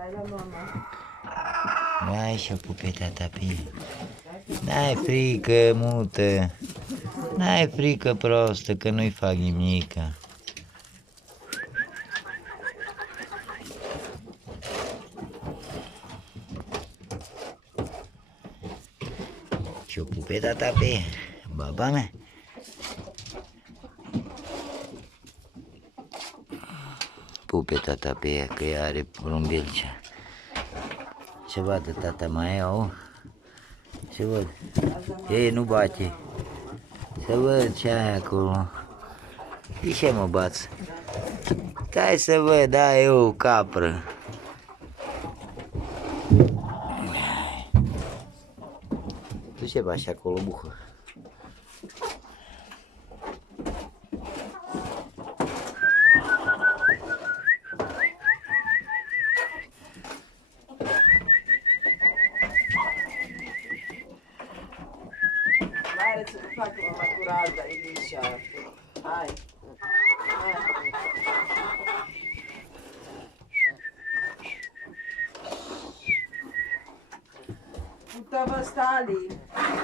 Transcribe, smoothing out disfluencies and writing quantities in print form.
Dai la mama. Hai și-o pupe tata pe ea. N-ai frică, mută. N-ai frică prostă, că nu-i fac nimica. Și-o pupe tata pe ea. Baba mea. Pupe tata pe ea, că ea are porumbelcea. Ce vadă tata mai e, au? Ce văd? Ei, nu bate. Să văd ce ai acolo. De ce mă bați? Stai să văd, da, eu o capră. Tu ce faci acolo, buhă? Hai să nu facă mama curată, Elisha. Hai. Hai. Putea vă stali.